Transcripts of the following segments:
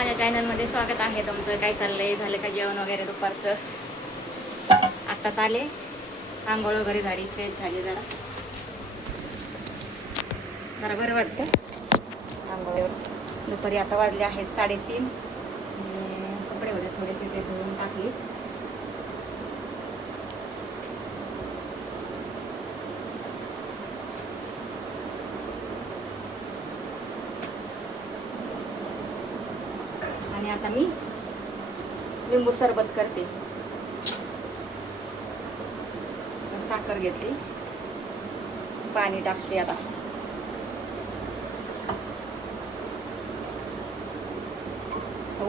माझ्या चॅनलमध्ये स्वागत आहे तुमचं. काय चाललंय? झालं का जेवण वगैरे दुपारचं? आत्ताच आले, आंघोळ वगैरे झाली, फ्रेश झाली, जरा बरं वाटतं आंघोळीवर. दुपारी आता वाजले आहेत 3:30. कपडे होते थोडेसे, ते धुवून टाकली. आणि आता मी लिंबू सरबत करते. साखर घेतली, पाणी टाकते. आता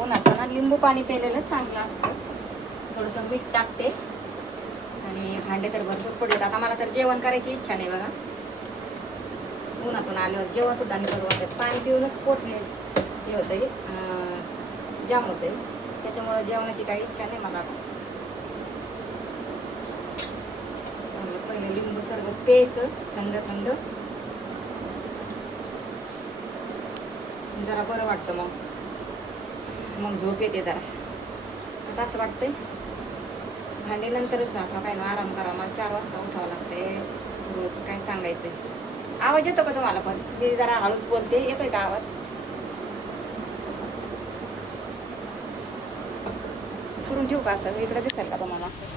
उन्हाचं ना लिंबू पाणी प्यायलेलं चांगलं असतं. थोडंसं मीठ टाकते आणि भांडे तर भरपूर पडलेत. आता मला तर जेवण करायची इच्छा नाही बघा. उन्हातून आल्यावर जेवण सुद्धा नाही करू वाटत. पाणी पिऊनच पोट हे होतंय, जाम होतंय. त्याच्यामुळं जेवणाची काही इच्छा नाही मला. पहिले लिंबू सरबत प्यायचं थंड थंड, जरा बरं वाटतं. मग झोप येते जरा. आता असं वाटतंय भांडे नंतरच घासा, काय ना आराम करा. मला 4 वाजता उठावं लागते रोज. काय सांगायचंय. आवाज येतो का तुम्हाला? पण मी जरा हळूच बोलते, येतोय का आवाज? करून ठेवू का असं? इकडे दिसेल का तुम्हाला? असं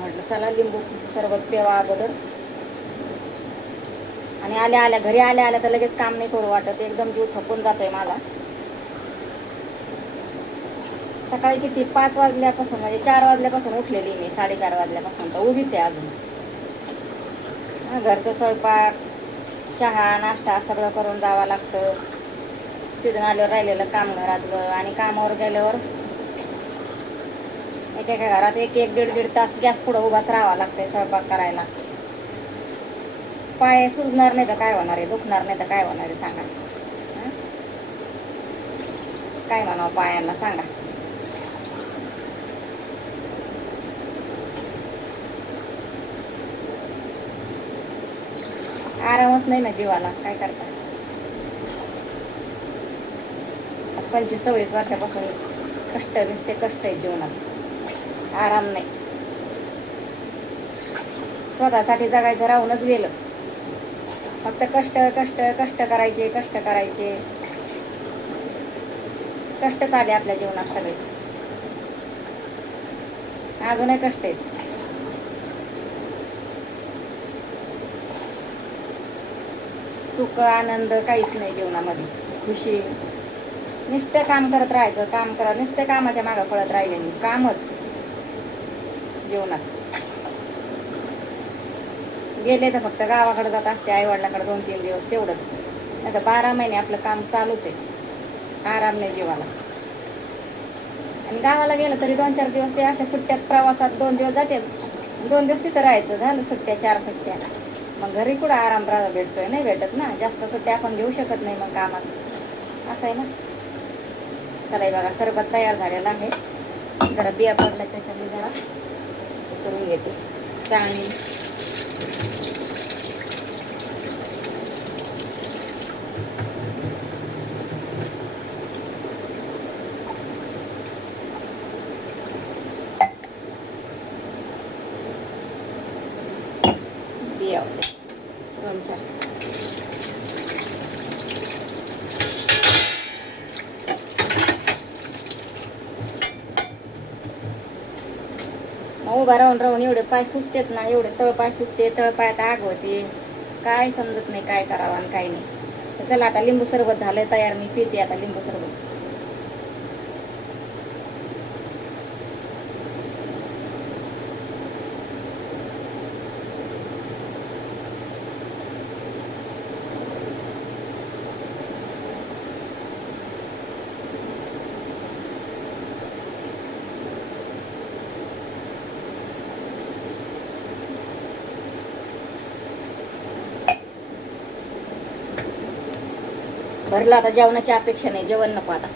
म्हटलं चला लिंबू सरबत प्यावा अगोदर. आणि घरी आल्या तर लगेच काम नाही करू वाटत. एकदम जीव थकून जातोय माझा. सकाळी किती 5 वाजल्यापासून, म्हणजे 4 वाजल्यापासून उठलेली मी. 4:30 वाजल्यापासून तर उभीच आहे अजून. घरचं स्वयंपाक, चहा, नाश्ता सगळं करून जावं लागतं. तिथून आल्यावर राहिलेलं काम घरातलं, आणि कामावर गेल्यावर एका घरात 1-1, 1.5 तास गॅस पुढं उभाच राहावं लागतंय स्वयंपाक करायला. पाय सुजणार नाही तर काय होणार आहे? दुखणार नाही तर काय होणार आहे? सांगा. काय म्हणावं पायांना? सांगा. आरामच नाही ना जीवाला. काय करता? 25-26 वर्षापासून कष्ट, नुसते कष्ट आहे जीवनात. आराम नाही. स्वतःसाठी जगायचं राहूनच गेलं. फक्त कष्ट कष्ट कष्ट करायचे, कष्ट करायचे. कष्टच आले आपल्या जीवनात सगळे. अजूनही कष्ट आहेत. सुख आनंद काहीच नाही जीवनामध्ये. खुशी नुसतं काम करत राहायचं. काम करा, नुसतं कामाच्या मागं पळत राहिले मी. कामच जीवनात. गेले तर फक्त गावाकडे जात असते, आईवडिलाकडे 2-3 दिवस, तेवढंच. नाही तर 12 महिने आपलं काम चालूच आहे. आराम नाही जीवाला. आणि गावाला गेलं तरी 2-4 दिवस ते अशा सुट्ट्यात, प्रवासात 2 दिवस जाते. 2 दिवस तिथं राहायचं. झालं सुट्ट्या, 4 सुट्ट्या. मग घरी कुठं आराम भेटतोय? नाही भेटत ना. जास्त सुट्ट्या आपण घेऊ शकत नाही मग कामात. असं आहे ना. चला बघा, सरबत तयार झालेला आहे. जरा बिया पडल्या त्याच्यामध्ये जरा करून घेते चांगली. बिया 2-4. उभा राहून एवढे पाय सुचतेत ना, एवढे तळपाय सुचते, तळपायात आग होते. काय समजत नाही काय करावं आणि काय नाही. तर चला आता लिंबू सरबत झालंय तयार. मी पिते आता लिंबू सरबत. भरलं आता, जेवणाची अपेक्षा नाही, जेवण नको आता.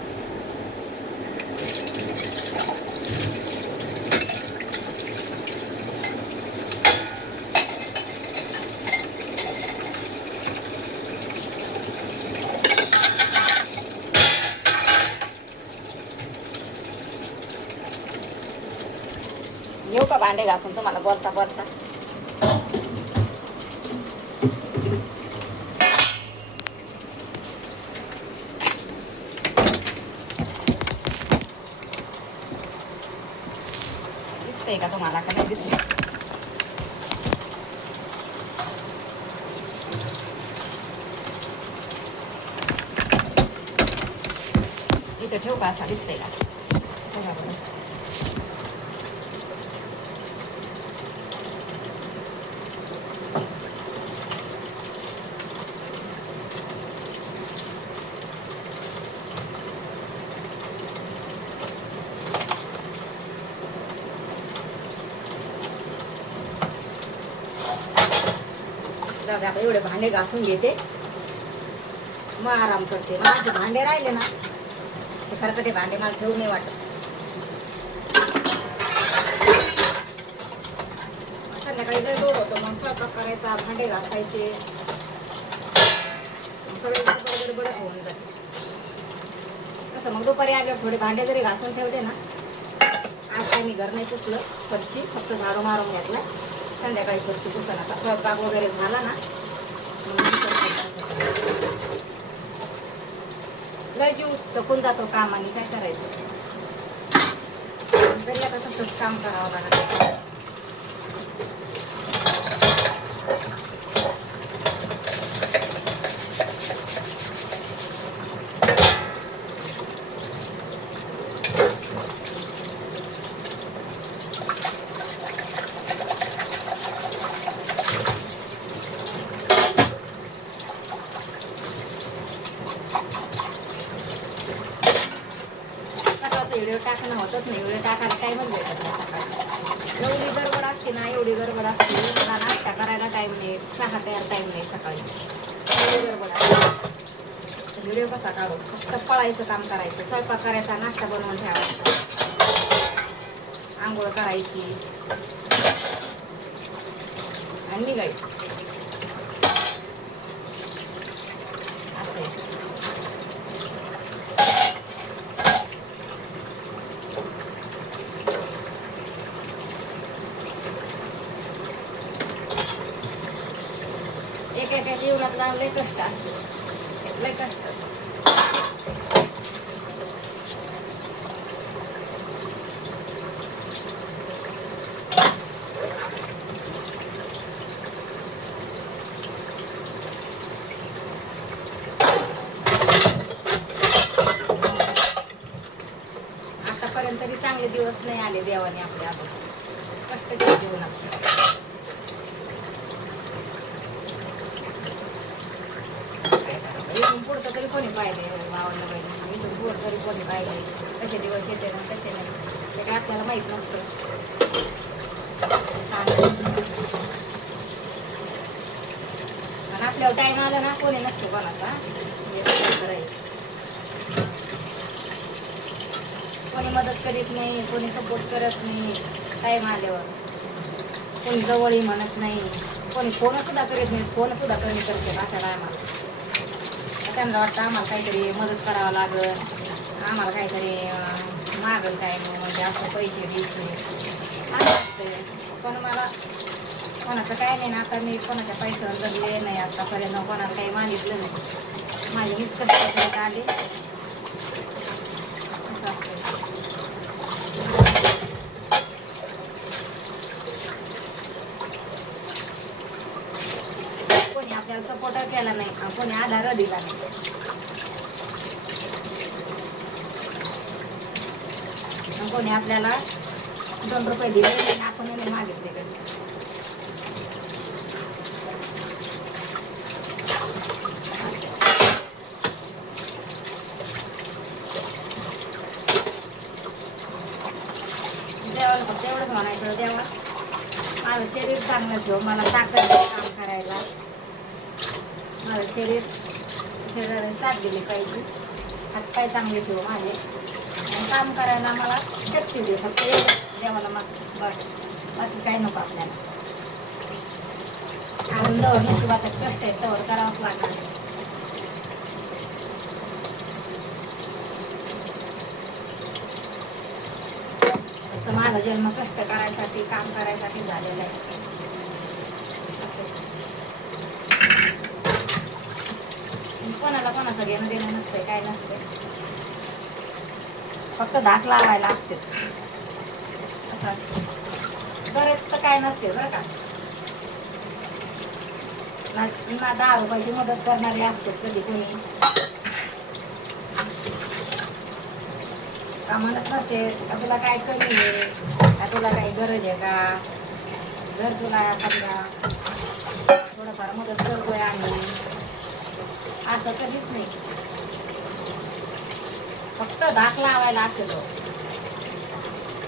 येऊ का भांडे घासून तुम्हाला बोलता बोलता? दिसतंय का तुम्हाला, का नाही दिसत? इथं ठेवू का, असा दिसतंय का? बघा बघा. आता एवढे भांडे घासून घेते, मग आराम करते. माझे भांडे राहिले ना, खरकटे भांडे मला ठेवू नाही वाटत. संध्याकाळी जर लोड होतो, मग स्वयंपाक करायचा, भांडे घासायचे, सगळे गडबडच होऊन जाते. कसं मग दुपारी आल्यावर थोडे भांडे जरी घासून ठेवले ना, आज काही मी घर नाही पुसलं, फरची फक्त झाडू मारून घेतला. संध्याकाळी फरची पुसन, आता स्वयंपाक वगैरे झाला ना, लय जीव थकून जातो कामाने, काय करायचं. तरी आता तसंच काम करावं लागतं. व्हिडिओ टाकणं होतच नाही, व्हिडिओ टाकायला टाईमच भेटत नाही सकाळी. एवढी गडबड असते ना, एवढी गडबड असते, मला नाश्ता करायला टाईम नाही, चहा प्यायला टाईम नाही सकाळी, एवढी गडबड असते. व्हिडिओ कसा काढू, फक्त पळायचं काम करायचं, स्वयंपाक करायचा, नाश्ता बनवून ठेवायचा, आंघोळ करायची आणि निघायची. असं आहे. एका जीवनात लय कष्ट असते, लय कष्ट. आतापर्यंत तरी चांगले दिवस नाही आले देवाने आपल्या कष्टाच्या जीवनात. इथून पुढचं तरी कोणी पाहिले, मावळलं पाहिजे, इथून पुढं तरी कोणी पाहिले, कसे दिवस येते ना कसे नाही, ते काय आपल्याला माहीत नसतं. आणि आपल्यावर टाईम आला ना, कोणी नसतो कोणाचा कोणी मदत करीत नाही, कोणी सपोर्ट करत नाही. टाईम आल्यावर कोणी जवळही म्हणत नाही, कोणी फोन सुद्धा करीत नाही, फोन सुद्धा कमी करते अशा टायमाला. त्यांना वाटतं आम्हाला काहीतरी मदत करावं लागेल, आम्हाला काहीतरी मागेल काय, म्हणजे असं पैसे द्यायचे असं. पण मला कोणाचं काय नाही ना, आता मी कोणाच्या पैशावर जगले नाही आतापर्यंत, कोणाला काही मागितलं नाही. माझे मिस्टर आले कोणी आपल्याला सपोर्ट केला नाही, कोणी आधार दिला नाही. कोणी आपल्याला 2 रुपये दिले नाही, आपण नाही मागितले कधी. देवाला फक्त एवढंच म्हणायचं, देवा माझं शरीर चांगलं ठेव, मला ताकद काम करायला, माझं शरीर शरीराला साथ दिली पाहिजे. हातपाय चांगले ठेवू माझे आणि काम करायला मला शक्ती दे. फक्त एवढं देवाला मग बस, बाकी काही नको आपल्याला. आनंदावर नशिबाचं कष्ट आहे तवर करावंच लागणार. फक्त माझा जन्म कष्ट करायसाठी, काम करायसाठी झालेला आहे. कोणाला कोणाचं घेणं देणं नसतंय, काय नसतंय. फक्त धाक लावायला असते असं असतं. गरज तर काय नसते बरं का. ना 10 रुपयाची मदत करणारे असते कधी कोणी. का म्हणत नसते का तुला काय कमी आहे, का तुला काही गरज आहे का. जर तुला समजा थोडंफार मदत करतोय आम्ही, असं कधीच नाही. फक्त धाक लावायला असेल.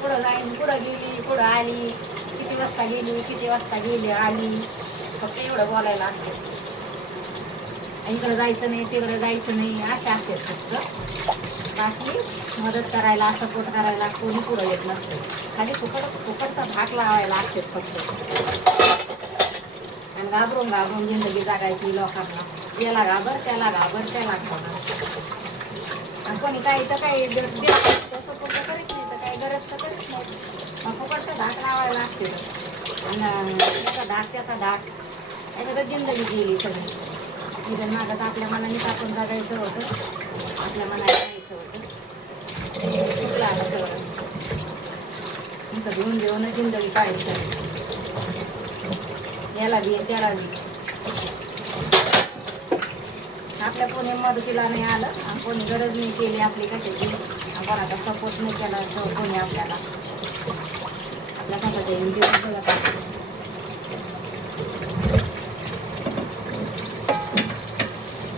पुढं जाईन, पुढं गेली, पुढं आली, किती वाजता गेली, किती वाजता गेली आली, फक्त एवढं बोलायला असते. इकडं जायचं नाही, तिकडं जायचं नाही, अशा असते फक्त. बाकी मदत करायला, सपोर्ट करायला कोणी पुढं येत नसते. खाली फुकटचा धाक लावायला असते फक्त. आणि घाबरून जिंदगी जगायची लोकांना. याला घाबर, त्याला घाबर, त्याला घाबर. आणि कोणी काही तर काही सपोर्ट तर करीत नाही, तर काही गरज तर करीत नाही. मग फुकटचा धाक लावायला असते. आणि त्याचा धाक त्याच्याकडे जिंदगी गेली सगळी. इथं मागत आपल्या मनानेच आपण जगायचं होतं, आपल्या मनाला जायचं होतं. चुकलं आलं सगळं. घेऊन घेऊनच जिंदगी काढायची. याला बी त्याला बी. आपल्या कोणी मदतीला नाही आलं आणि कोणी गरज नाही केली आपली कशाची, कोणाचा सपोर्ट नाही केला कोणी आपल्याला. आपल्या स्वतःच्या जीवन बघत असतो.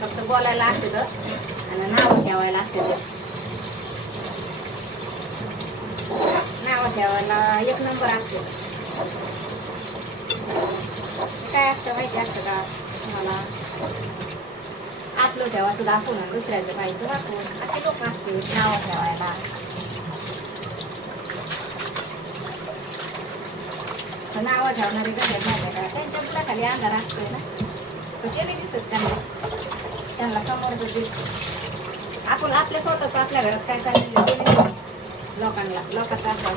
फक्त बोलायला असते आणि नाव ठेवायला असते. नाव ठेवायला एक नंबर असते. काय असतं माहिती असतं का तुम्हाला. आपलं ठेवायचं दाखवून दुसऱ्याचं पाहिजे दाखवून असे लोक असते नाव ठेवायला. नावं ठेवणारे कसे माहिती का, त्यांच्या मुलाखाली अंधार असतोय ना, तर ते नाही दिसत त्यांना समोरच दिसत. आपण आपल्या स्वतःच आपल्या घरात काय चाललेलं लोकांचं असं असतं.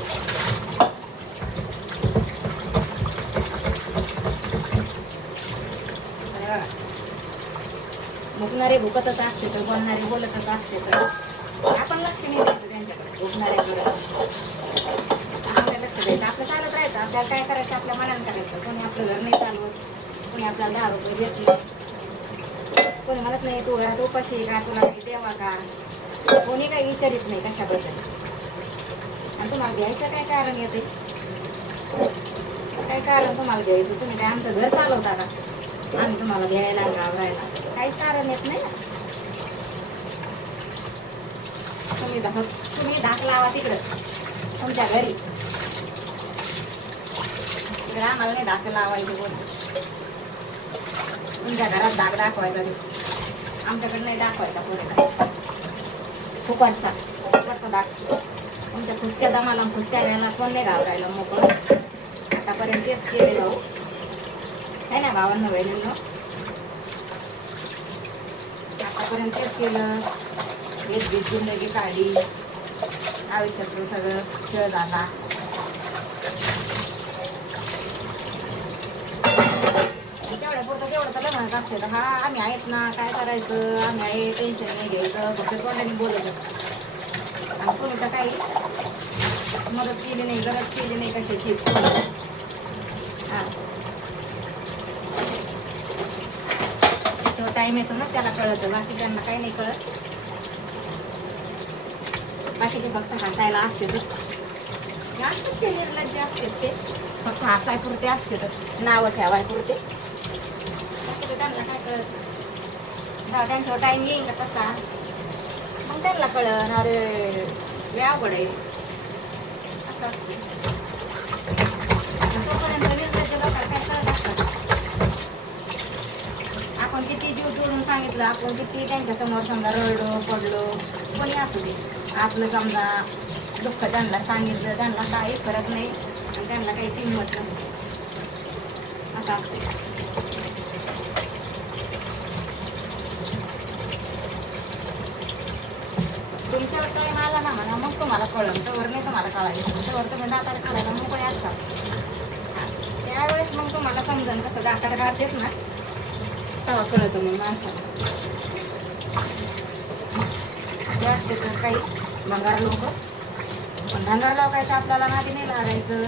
भुकणारे भुकतच असते तर, बोलणारे बोलतच असते तर आपण लक्ष नाही द्यायचं त्यांच्याकडे. भुकणाऱ्याकडे आपल्या लक्ष द्यायचं. आपलं चालत राहायचं. आपल्याला काय करायचं आपल्या मनानं करायचं. कोणी आपलं घर नाही चालवत, कोणी आपल्याला 10 रुपये देत नाही, कोणी म्हणत नाही तू घरात उपाशी का, तुला काही देवा का, कोणी काही विचारित नाही कशाबद्दल. आणि तुम्हाला घ्यायचं काय कारण येते, काय कारण तुम्हाला घ्यायचं. तुम्ही काय आमचं घर चालवता का, आम्ही तुम्हाला घ्यायला घाबरायला काहीच कारण येत नाही. तुम्ही धाक लावा तिकडं तुमच्या घरी. तिकडे आम्हाला नाही धाक लावायचे. बोल तुमच्या घरात धाक दाखवायचा, आमच्याकडे नाही दाखवायचा. पुढे फुकटचा धाक. तुमच्या खुसक्या दमाला खुसक्या वेळेला कोण नाही घाबरायला मोकळं. आतापर्यंत तेच केले भाऊ आहे ना भावांना बहिणींनो. आतापर्यंत तेच केलं. एक बीत जिंदगी काढली. आयुष्याचं सगळं खेळ झाला. तेवढं तर म्हणत असते तर हा आम्ही आहेत ना, काय करायचं, आम्ही आहे, टेन्शन नाही घ्यायचं, फक्त तोंडाने बोलायचं. आणि कोणी तर काही मदत केली नाही, गरज केली नाही कशाची. हां तो टाईम येतो ना त्याला कळतं, बाकी त्यांना काही नाही कळत. बाकीचे फक्त हसायला असते तर जास्तच ते निर्लज्ज असते. ते फक्त हसाय पुरते असते तर नावं ठेवाय पुरते. बाकीचे त्यांना काय कळत. त्यांचा टाईम येईल का तसा मग त्यांना कळण. अरे लय अवघड आहे असं असते. तोपर्यंत निर्लज्ज लोकांना काय कळत असतं. आपण किती जीव जोडून सांगितलं, आपण किती त्यांच्यासमोर समजा रडलो पडलो, कोणी असू दे, आपलं समजा दुःख त्यांना सांगितलं, त्यांना काही फरक नाही आणि त्यांना काही किंमत नसते असं असते. तुमच्यावर टाईम आला ना म्हणा, मग तुम्हाला कळलं, तवर नाही तुम्हाला कळायचं, तवर तुम्ही दातार काढायला मोकळे असतात. त्यावेळेस मग तुम्हाला समजून कसं दातार काढतेच ना, तेव्हा कळतं मग माणसाला. ते असते तर काही भंगार लोक, पण भंगार लोकायचं आपल्याला नादी नाही लागायचं.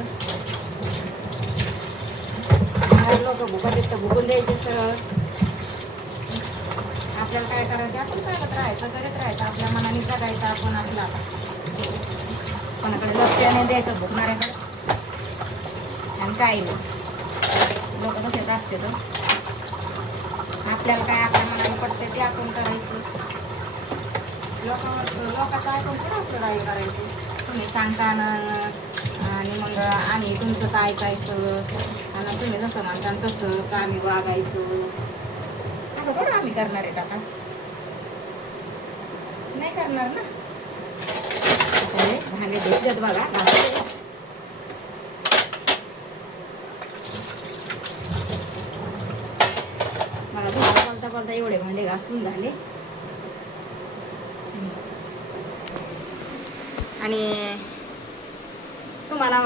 भंगार लोक भुकत येत भुकून द्यायचे सरळ. आपल्याला काय करायचं, आपण चालत राहायचं, करत राहायचं, आपल्या मनाने जगायचं. आपण आपला कोणाकडे लक्ष नाही द्यायचं भुकणाऱ्याकडे आणि काही नाही. लोक तसेच असते तर आपल्याला काय आपल्या मनाने पडते ते आपण करायचं. लोकांचं ऐकून पण आपलं राही करायचं. तुम्ही सांगता ना आणि मग आम्ही तुमचंच ऐकायचं आणि तुम्ही जसं म्हणता तसंच आम्ही वागायचं. असं थोडं आम्ही करणार आहेत आता, नाही करणार ना. भांडे घेतलेत बघा, मला बोलता बोलता एवढे भांडे घासून झाले. आणि तुम्हाला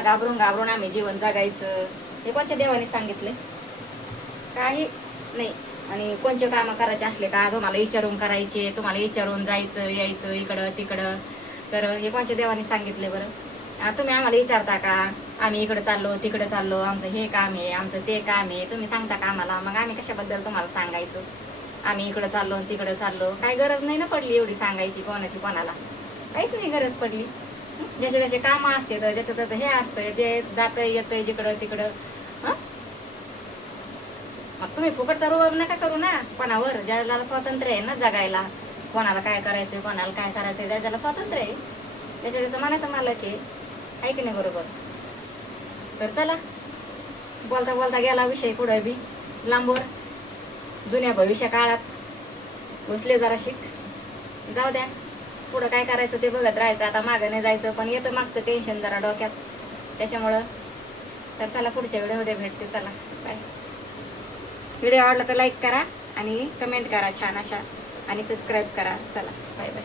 घाबरून घाबरून आम्ही जीवन जगायचं हे कोणत्या देवाने सांगितले? काही नाही. आणि कोणचे कामं करायचे असले का तुम्हाला विचारून करायचे, तुम्हाला विचारून जायचं यायचं इकडं तिकडं, तर हे कोणत्या देवाने सांगितले बरं? तुम्ही आम्हाला विचारता का आम्ही इकडं चाललो तिकडं चाललो, आमचं हे काम आहे आमचं ते काम आहे, तुम्ही सांगता का आम्हाला? मग आम्ही कशाबद्दल तुम्हाला सांगायचं? आम्ही इकडं चाललो तिकडं चाललो, काही गरज नाही ना पडली एवढी सांगायची कोणाची कोणाला, काहीच नाही गरज पडली. ज्याचे त्याचे कामं असते तर ज्याचं त्याचं हे असतं, जे जातं येतं जिकडं तिकडं. मग तुम्ही फुकटचा रोग नका करू ना कोणावर. ज्याला स्वातंत्र्य आहे ना जगायला, कोणाला काय करायचं कोणाला काय करायचं त्याला स्वातंत्र्य आहे, त्याच्या त्याचं मनाचा मालक आहे की नाही? बरोबर. तर चला, बोलता बोलता गेला विषय पुढे बी लांबवर. जुन्या भविष्य काळात घुसले जरा शिक, जाऊ द्या. पुढं काय करायचं ते बघत राहायचं. आता मागं नाही जायचं, पण येतं मागचं टेन्शन जरा डोक्यात त्याच्यामुळं. तर चला पुढच्या व्हिडिओमध्ये भेटते. चला बाय. व्हिडिओ आवडला तर लाईक करा आणि कमेंट करा छान अशा आणि सबस्क्राईब करा. चला बाय बाय.